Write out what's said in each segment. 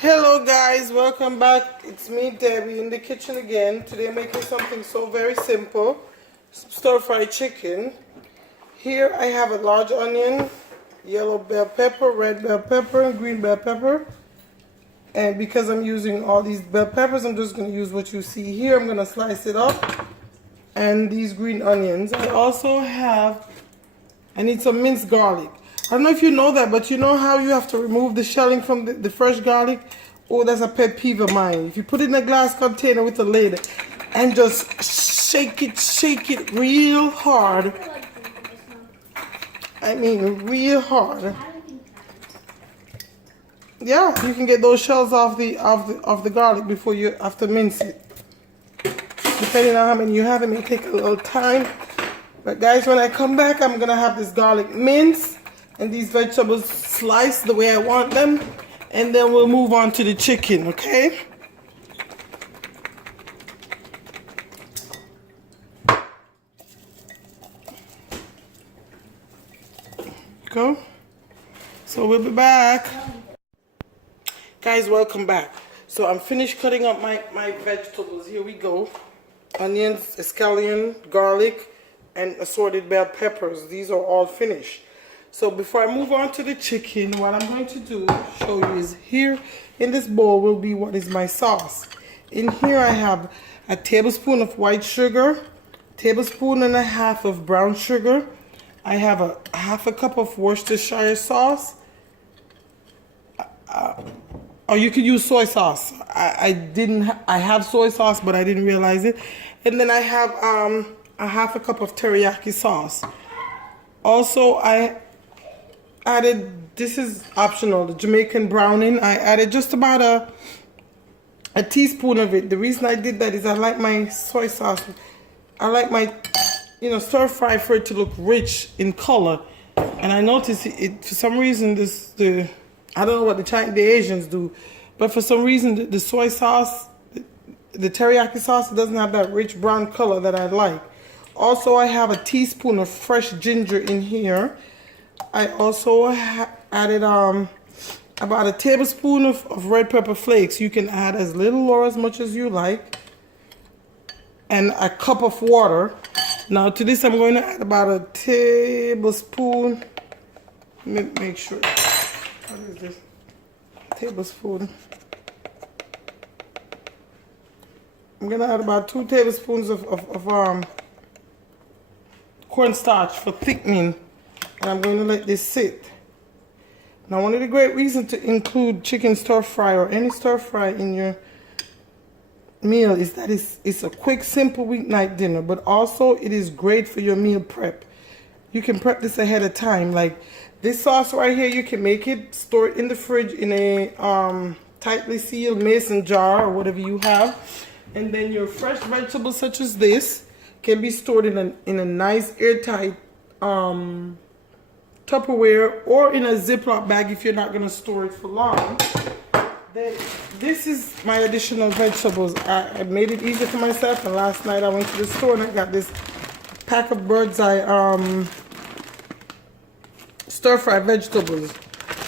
Hello guys, welcome back. It's me, Debbie, in the kitchen again. Today I'm making something so very simple. Stir-fried chicken. Here I have a large onion, yellow bell pepper, red bell pepper, and green bell pepper. And because I'm using all these bell peppers, I'm just going to use what you see here. I'm going to slice it up. And these green onions. I need some minced garlic. I don't know if you know that, but you know how you have to remove the shelling from the fresh garlic? Oh, that's a pet peeve of mine. If you put it in a glass container with a lid and just shake it real hard. I mean, real hard. Yeah, you can get those shells off the garlic before you have to mince it. Depending on how many you have, it may take a little time. But guys, when I come back, I'm gonna have this garlic minced and these vegetables sliced the way I want them, and then we'll move on to the chicken, okay? Go. So we'll be back. Guys, welcome back. So I'm finished cutting up my vegetables. Here we go. Onions, scallion, garlic, and assorted bell peppers. These are all finished. So before I move on to the chicken, what I'm going to do, show you, is here in this bowl will be what is my sauce. In here I have a tablespoon of white sugar, tablespoon and a half of brown sugar. I have a half a cup of Worcestershire sauce. Or you could use soy sauce. I have soy sauce, but I didn't realize it. And then I have a half a cup of teriyaki sauce. Also, I added, this is optional, the Jamaican browning. I added just about a teaspoon of it. The reason I did that is I like my soy sauce. I like my, stir fry for it to look rich in color. And I noticed it for some reason, I don't know what the Asians do, but for some reason the soy sauce, the teriyaki sauce, it doesn't have that rich brown color that I like. Also, I have a teaspoon of fresh ginger in here. I also added about a tablespoon of red pepper flakes. You can add as little or as much as you like. And a cup of water. Now to this I'm going to add about a tablespoon. Let me make sure. What is this? Tablespoon. I'm going to add about 2 tablespoons of cornstarch for thickening, and I'm going to let this sit. Now, one of the great reasons to include chicken stir fry or any stir fry in your meal is that it's a quick, simple weeknight dinner, but also it is great for your meal prep. You can prep this ahead of time. Like this sauce right here, you can make it, store it in the fridge in a tightly sealed mason jar or whatever you have, and then your fresh vegetables such as this can be stored in a nice airtight Tupperware or in a Ziploc bag if you're not going to store it for long. Then this is my additional vegetables. I made it easier for myself, and last night I went to the store and I got this pack of bird's eye stir fry vegetables.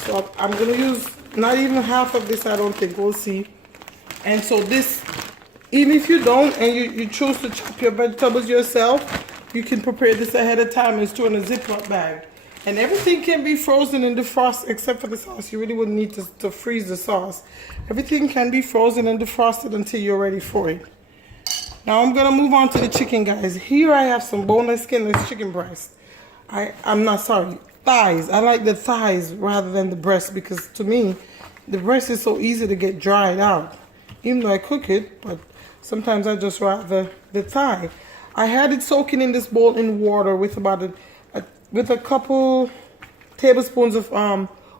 So I'm going to use not even half of this, I don't think. We'll see. And so this, even if you don't and you choose to chop your vegetables yourself, you can prepare this ahead of time and store in a Ziploc bag. And everything can be frozen and defrosted except for the sauce. You really wouldn't need to freeze the sauce. Everything can be frozen and defrosted until you're ready for it. Now I'm going to move on to the chicken, guys. Here I have some boneless, skinless chicken breast. Thighs. I like the thighs rather than the breast because to me, the breast is so easy to get dried out. Even though I cook it, but sometimes I just rather the thigh. I had it soaking in this bowl in water with about a couple tablespoons of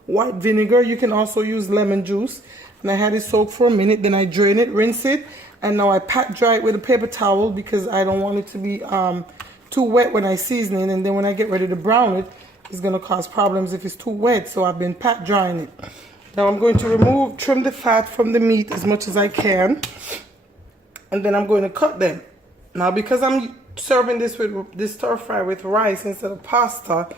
white vinegar. You can also use lemon juice. And I had it soak for a minute. Then I drain it, rinse it, and now I pat dry it with a paper towel because I don't want it to be too wet when I season it. And then when I get ready to brown it, it's going to cause problems if it's too wet. So I've been pat drying it. Now I'm going to trim the fat from the meat as much as I can. And then I'm going to cut them. Now because I'm serving this with this stir fry with rice instead of pasta,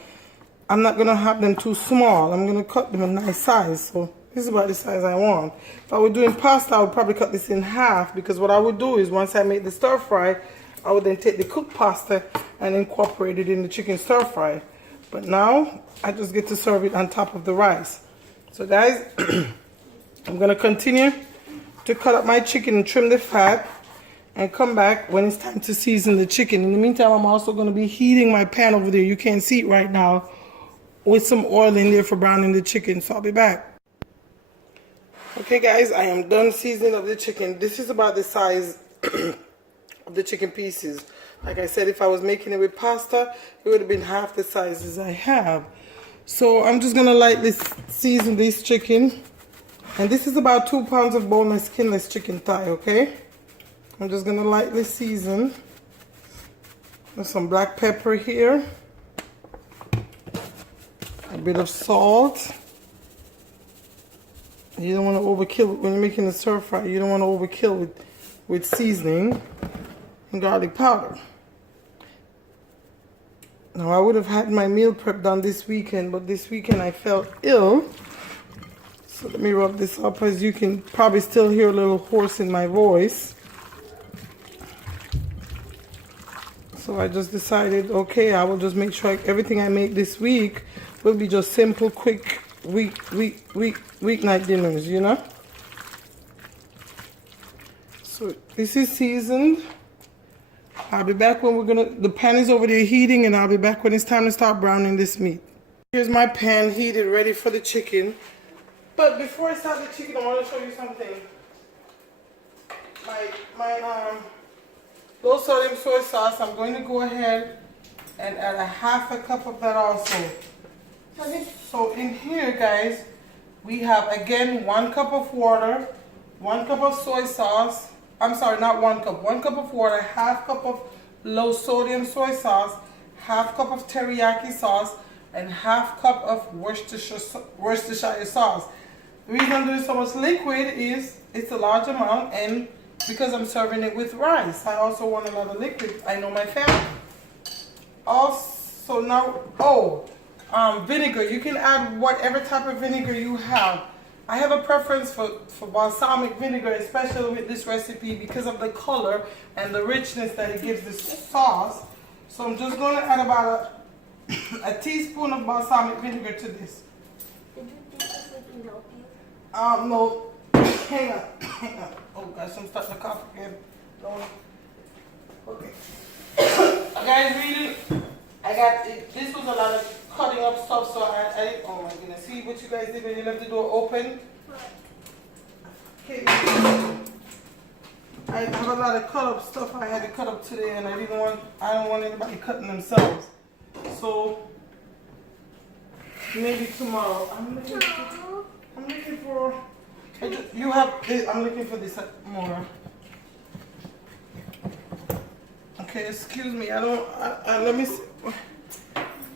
I'm not going to have them too small. I'm going to cut them a nice size. So This is about the size I want. If I were doing pasta, I would probably cut this in half, because what I would do is once I make the stir fry, I would then take the cooked pasta and incorporate it in the chicken stir fry. But now I just get to serve it on top of the rice. So guys, I'm gonna continue to cut up my chicken and trim the fat and come back when it's time to season the chicken. In the meantime, I'm also gonna be heating my pan over there. You can't see it right now, with some oil in there for browning the chicken. So I'll be back. Okay guys, I am done seasoning up the chicken. This is about the size of the chicken pieces. Like I said, if I was making it with pasta, it would have been half the sizes I have. So I'm just gonna lightly season this chicken. And this is about 2 pounds of boneless, skinless chicken thigh, okay? I'm just gonna lightly season. There's some black pepper here. A bit of salt. You don't want to overkill when you're making the stir fry. You don't want to overkill with seasoning and garlic powder. Now I would have had my meal prep done this weekend, but this weekend I felt ill. So let me rub this up. As you can probably still hear a little hoarse in my voice. So I just decided, okay, I will just make sure everything I make this week will be just simple, quick weeknight dinners, you know. So this is seasoned. I'll be back when the pan is over there heating, and I'll be back when it's time to start browning this meat. Here's my pan heated, ready for the chicken. But before I start the chicken, I want to show you something. My low sodium soy sauce, I'm going to go ahead and add a half a cup of that also. So in here, guys, we have again 1 cup of water, 1 cup of soy sauce. I'm sorry, not 1 cup. 1 cup of water, half cup of low sodium soy sauce, half cup of teriyaki sauce, and half cup of Worcestershire sauce. The reason I'm doing so much liquid is it's a large amount, and because I'm serving it with rice, I also want a lot of liquid. I know my family. Also now, vinegar. You can add whatever type of vinegar you have. I have a preference for balsamic vinegar, especially with this recipe, because of the color and the richness that it gives the sauce. So I'm just going to add about a teaspoon of balsamic vinegar to this. Did you think this would help you? No. Hang on. Oh gosh, I'm starting to cough again. Don't. Okay. Guys, really, I got it. This was a lot of cutting up stuff, so I oh my goodness. See what you guys did when you left the door open? Okay. I have a lot of cut up stuff I had to cut up today, and I don't want anybody cutting themselves. So maybe tomorrow. I'm looking for I'm looking for this more. Okay, excuse me. Let me see.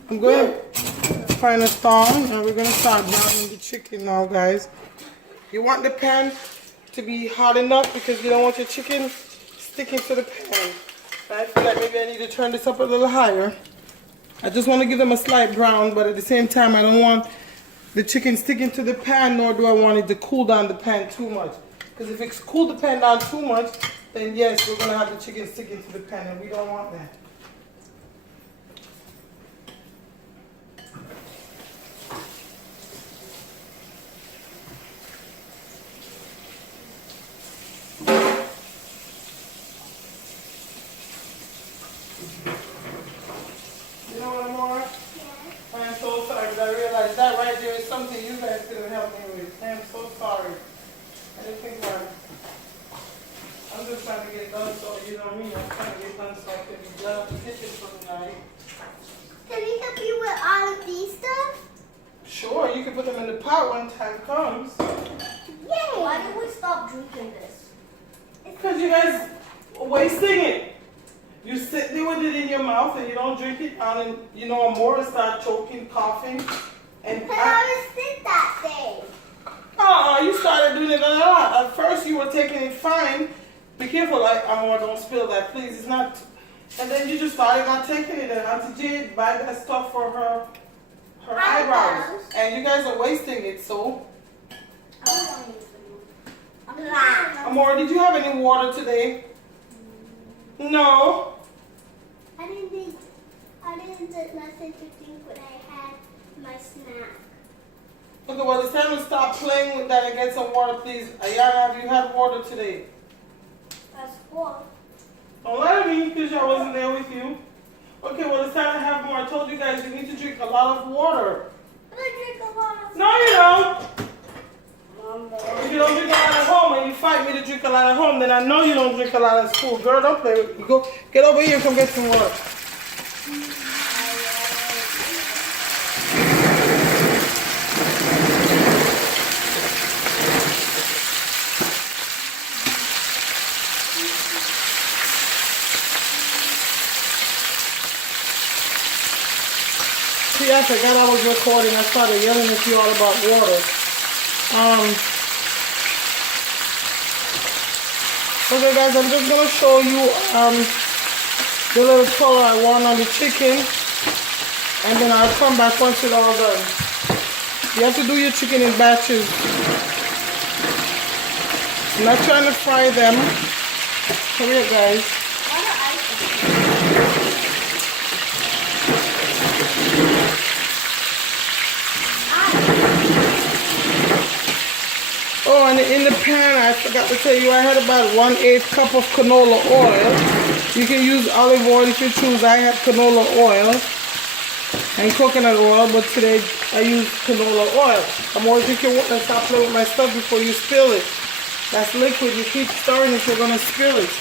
I'm going to find a thong, and we're going to start browning the chicken now, guys. You want the pan to be hot enough because you don't want your chicken sticking to the pan. I feel like maybe I need to turn this up a little higher. I just want to give them a slight brown, but at the same time, I don't want the chicken sticking to the pan, nor do I want it to cool down the pan too much. Because if it's cooled the pan down too much, then yes, we're going to have the chicken sticking to the pan, and we don't want that. You know what, Amora? Yeah. I'm so sorry, but I realized that right there is something you guys couldn't help me with. I am so sorry. I didn't think about it. I'm just trying to get it done, so you know what I mean? I'm trying to get it done so I can be done with the kitchen for the night. Can we help you with all of these stuff? Sure, you can put them in the pot when time comes. Yay! Why did we stop drinking this? Because you guys are wasting it. You sit there with it in your mouth and you don't drink it down, and you know Amora start choking, coughing. And I did that thing. You started doing it a lot. At first you were taking it fine. Be careful, like Amora, don't spill that, please. It's not. And then you just started not taking it, and Auntie Jade buy that stuff for her eyebrows. And you guys are wasting it, so Amor, did you have any water today? No. I didn't get nothing to drink when I had my snack. Okay, well, it's time to stop playing with that and get some water, please. Ayana, have you had water today? That's cool. Don't lie to me because I wasn't there with you. Okay, well, it's time to have more. I told you guys you need to drink a lot of water. I drink a lot of. No, you don't. Mama. If you don't drink a lot at home and you fight me to drink a lot at home, then I know you don't drink a lot at school. Girl, don't play with me. Go, get over here and come get some water. See, I forgot I was recording. I started yelling at you all about water. Okay, guys, I'm just gonna show you the little color I want on the chicken, and then I'll come back once it's all done. You have to do your chicken in batches. I'm not trying to fry them. Come here, guys. Oh, and in the pan, I forgot to tell you, I had about 1/8 cup of canola oil. You can use olive oil if you choose. I have canola oil and coconut oil, but today I use canola oil. I'm always thinking, and stop playing with my stuff before you spill it. That's liquid. You keep stirring it, you're gonna spill it.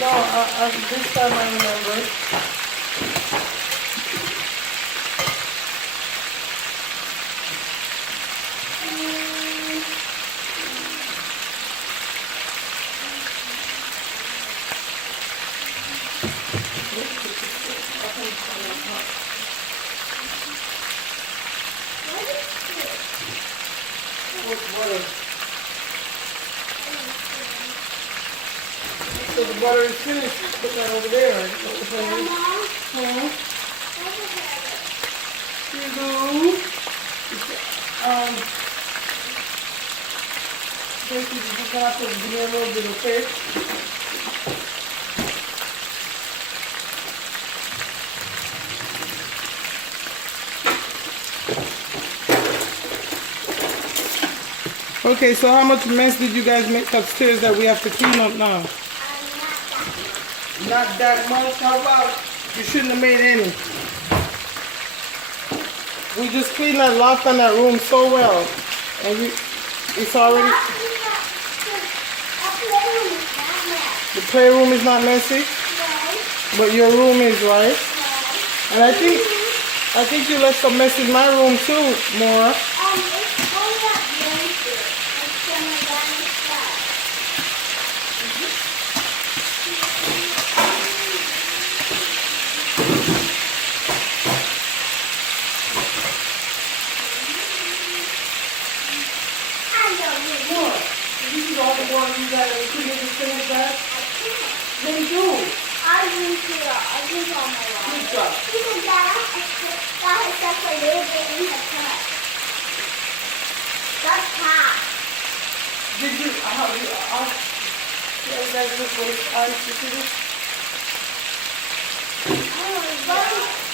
No, this time I remember. So the butter is finished. Put that over there. Mama. You do. Basically, you just have to give me a little bit, okay? Okay, so how much mess did you guys make upstairs that we have to clean up now? Not that much. How about you shouldn't have made any? We just cleaned that loft on that room so well, and it's already. The playroom is not messy, but your room is, right? And I think you left some mess in my room too, Maura. You got to clean the things back? They do. I drink it all. I drink all my water. Good job. Even that has just a little bit in the cup. That's half. Did you, yeah, guys, just wait, you see this?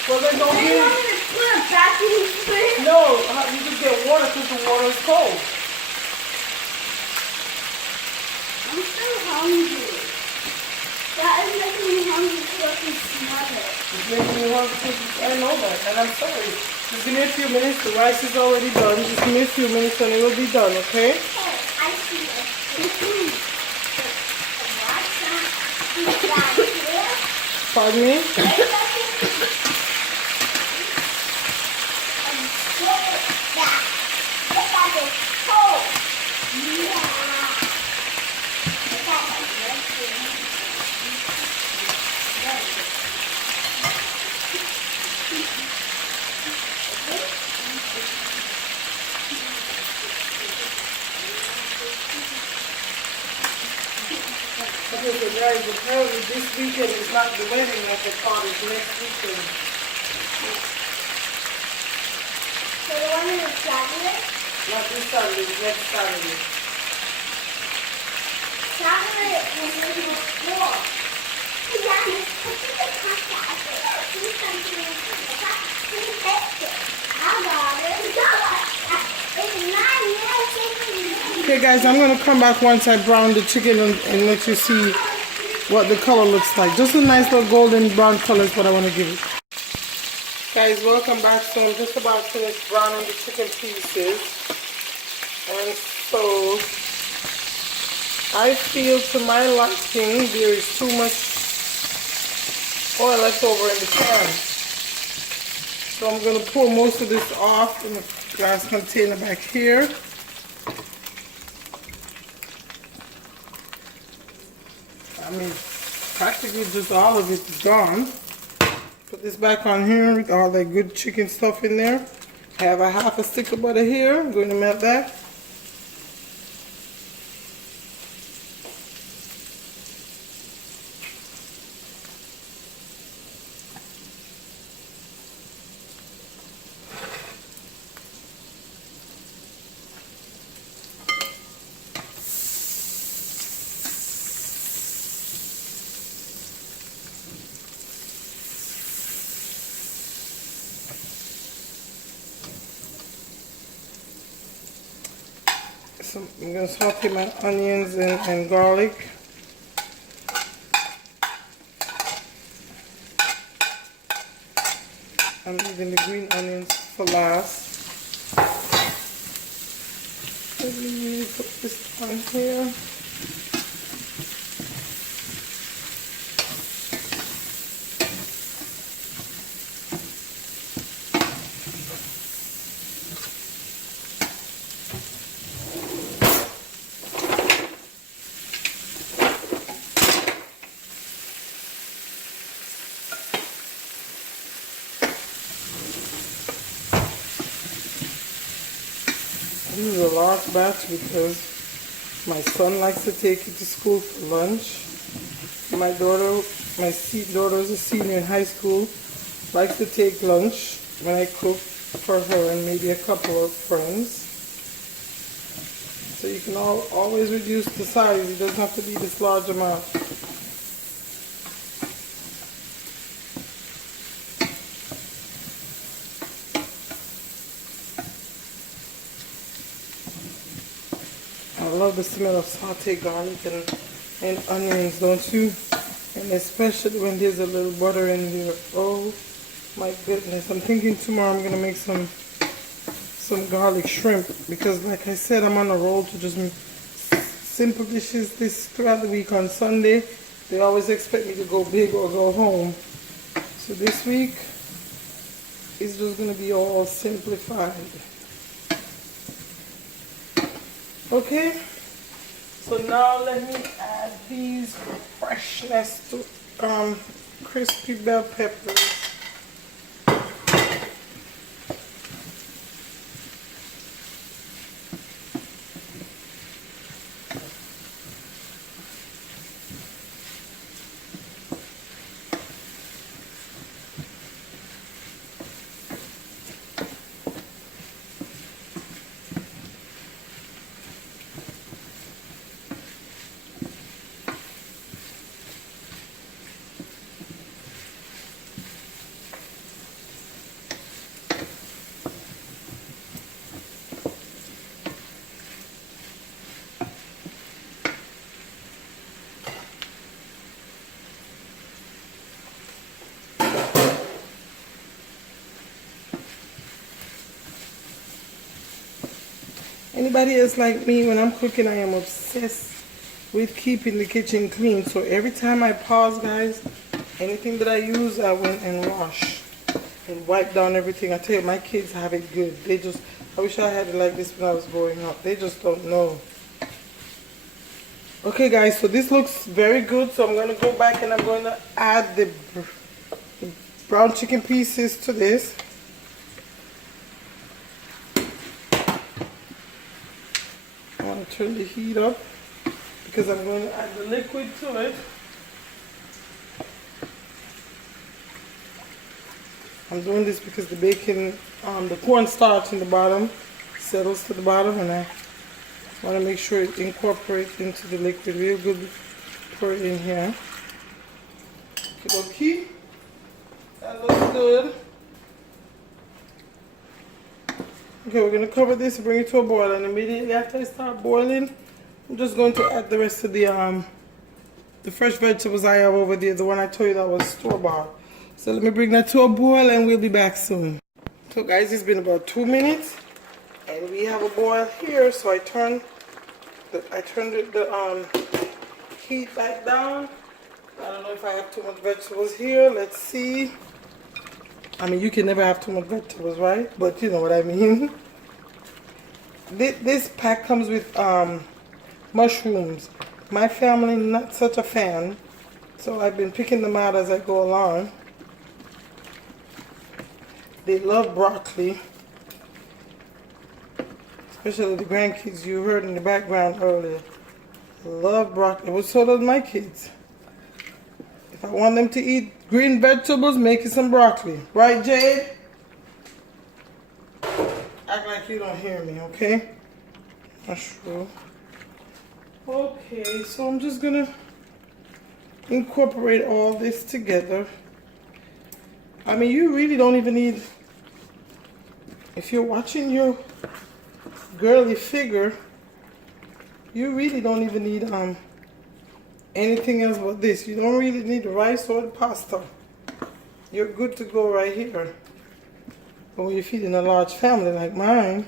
Well, then don't get it. Put it back in the fridge. No, you just get water because the water is cold. I'm so hungry. That is making me hungry because I can smell it. It's making me hungry because I know that, and I'm sorry. Just give me a few minutes. The rice is already done. Just give me a few minutes and it will be done, okay? Oh, I see it. Pardon me? Okay, so guys, apparently this weekend is not the wedding like I thought it's next weekend. So the one in the Saturday? Not this Saturday, next Saturday. Saturday was in the school. Yeah, it's cooking the podcast. Do something in the podcast. I got it. It's 9 minutes. Okay guys, I'm going to come back once I brown the chicken and let you see what the color looks like. Just a nice little golden brown color is what I want to give it. Guys, welcome back. So I'm just about finished browning the chicken pieces. And so I feel to my liking there is too much oil left over in the pan. So I'm going to pour most of this off in a glass container back here. I mean, practically just all of it is gone. Put this back on here with all that good chicken stuff in there. I have a half a stick of butter here. I'm going to melt that. So I'm going to saute my onions and garlic. I'm leaving the green onions for last. Let me put this on here. This is a large batch because my son likes to take it to school for lunch. My daughter, my daughter is a senior in high school, likes to take lunch when I cook for her and maybe a couple of friends. So you can always reduce the size. It doesn't have to be this large amount. I love the smell of sauteed garlic and onions, don't you? And especially when there's a little butter in there. Oh my goodness. I'm thinking tomorrow I'm going to make some garlic shrimp because like I said, I'm on a roll to just make simple dishes throughout the week. On Sunday, they always expect me to go big or go home. So this week, it's just going to be all simplified. Okay, so now let me add these freshness to crispy bell peppers. Anybody else like me, when I'm cooking, I am obsessed with keeping the kitchen clean. So every time I pause, guys, anything that I use, I went and wash and wipe down everything. I tell you, my kids have it good. I wish I had it like this when I was growing up. They just don't know. Okay, guys, so this looks very good. So I'm going to go back and I'm going to add the brown chicken pieces to this. I want to turn the heat up because I'm going to add the liquid to it. I'm doing this because the bacon, the cornstarch in the bottom settles to the bottom, and I want to make sure it incorporates into the liquid real good. Pour it in here. Okay, that looks good. Okay, we're going to cover this and bring it to a boil, and immediately after I start boiling, I'm just going to add the rest of the fresh vegetables I have over there, the one I told you that was store-bought. So let me bring that to a boil and we'll be back soon. So guys, it's been about 2 minutes and we have a boil here, so I turned the heat back down. I don't know if I have too much vegetables here. Let's see. I mean, you can never have too much vegetables, right? But you know what I mean. This pack comes with mushrooms. My family not such a fan, so I've been picking them out as I go along. They love broccoli, especially the grandkids you heard in the background earlier. Love broccoli. Well, so does my kids. If I want them to eat green vegetables, make it some broccoli. Right, Jade? Act like you don't hear me, okay? Mushroom. Okay, so I'm just gonna incorporate all this together. I mean, you really don't even need, if you're watching your girly figure, you really don't even need anything else but this. You don't really need the rice or the pasta. You're good to go right here. But when you're feeding a large family like mine,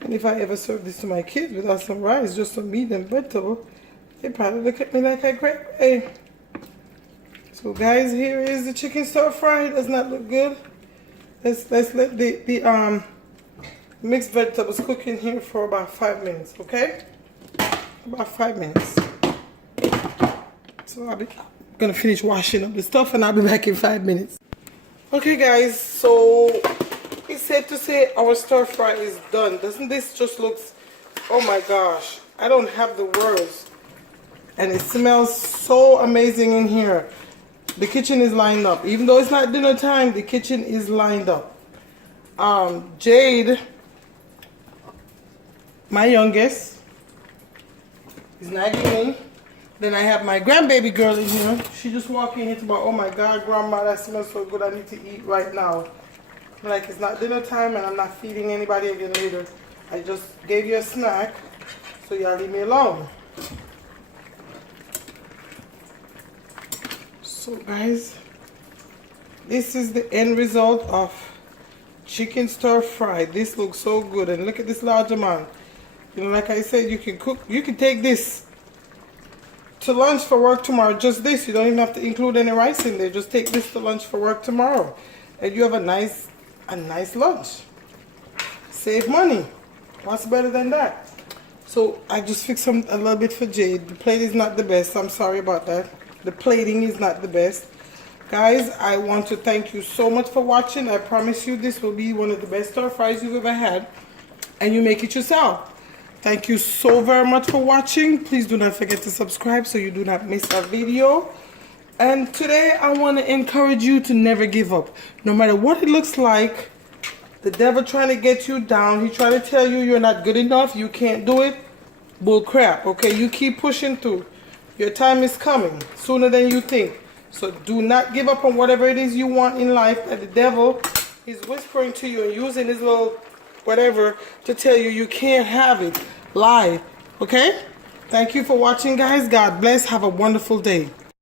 and if I ever serve this to my kids without some rice, just some meat and vegetable, they probably look at me like I crack. Hey. So guys, here is the chicken stir fry. It does not look good. Let's let the mixed vegetables cook in here for about 5 minutes, okay? About 5 minutes. So I'll be gonna finish washing up the stuff and I'll be back in 5 minutes. Okay guys, so it's safe to say our stir fry is done. Doesn't this just look, oh my gosh, I don't have the words. And it smells so amazing in here. The kitchen is lined up. Even though it's not dinner time, the kitchen is lined up. Jade, my youngest, is nagging me. Then I have my grandbaby girl in here. She just walked in here to about, oh my God, grandma, that smells so good. I need to eat right now. Like, it's not dinner time and I'm not feeding anybody again later. I just gave you a snack, so y'all leave me alone. So guys, this is the end result of chicken stir fry. This looks so good, and look at this large amount. You know, like I said, you can cook, you can take this to lunch for work tomorrow. Just this, you don't even have to include any rice in there. Just take this to lunch for work tomorrow, and you have a nice lunch. Save money. What's better than that? So I just fixed a little bit for Jade. The plate is not the best. I'm sorry about that. The plating is not the best. Guys, I want to thank you so much for watching. I promise you this will be one of the best stir fries you've ever had, and you make it yourself. Thank you so very much for watching. Please do not forget to subscribe so you do not miss a video. And today I want to encourage you to never give up. No matter what it looks like, the devil trying to get you down. He's trying to tell you you're not good enough, you can't do it. Bull crap, okay? You keep pushing through. Your time is coming sooner than you think. So do not give up on whatever it is you want in life that the devil is whispering to you and using his little whatever to tell you you can't have it. Lie, okay? Thank you for watching, guys. God bless. Have a wonderful day.